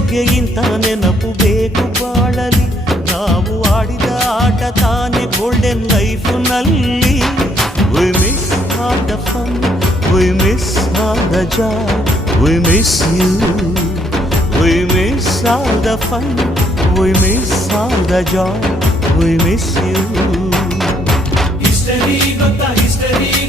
ಜೋಡಿಗೆ ಇಂಥ ನೆನಪು ಬೇಕು ಬಾಳಲಿ. ನಾವು ಆಡಿದ ಆಟ ತಾನೆ golden ಲೈಫ್ನಲ್ಲಿ. We miss all the fun, we miss all the joy, we miss you. We miss all the fun, we miss all the joy, we miss you. History gotta history.